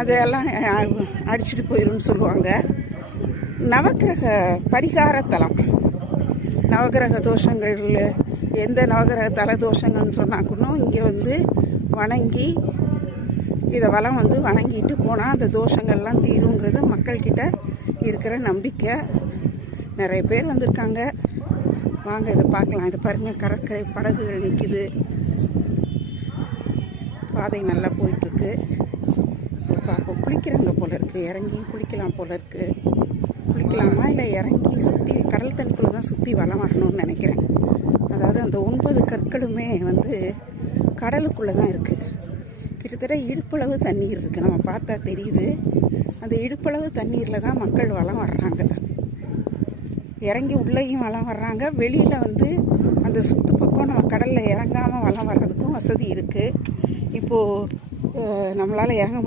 அதெல்லாம் அடிச்சுட்டு போயிடும்னு சொல்லுவாங்க. நவக்கிரக பரிகார தலம். நவகிரக தோஷங்கள் எந்த நவகிரக தல தோஷங்கள்னு சொன்னால் கூட இங்கே வந்து வணங்கி இதை வளம் வந்து வணங்கிட்டு போனால் அந்த தோஷங்கள்லாம் தீருங்கிறது மக்கள்கிட்ட இருக்கிற நம்பிக்கை. நிறைய பேர் வந்திருக்காங்க. வாங்க இதை பார்க்கலாம். இதை பாருங்கள் கடற்கரை படகுகள் நிற்கிது பாதை நல்லா போயிட்டுருக்கு குளிக்கிறாங்க போல இருக்குது இறங்கி குளிக்கலாம் போல இருக்குது குளிக்கலாமா? இல்லை இறங்கி சுற்றி கடல் தண்ணிக்குள்ளே தான் சுற்றி வலம் வரணும்னு நினைக்கிறேன். அதாவது அந்த ஒன்பது கற்களுமே வந்து கடலுக்குள்ளே தான் இருக்குது கிட்டத்தட்ட இடுப்பளவு தண்ணீர் இருக்குது நம்ம பார்த்தா தெரியுது. அந்த இடுப்பளவு தண்ணீரில் தான் மக்கள் வலம் வர்றாங்க. இறங்கி உள்ளேயும் வலம் வர்றாங்க. வெளியில் வந்து அந்த சுற்று பக்கம் நம்ம கடலில் இறங்காமல் வலம் வர்றதுக்கும் வசதி இருக்குது இப்போது நம்மளால் இறங்க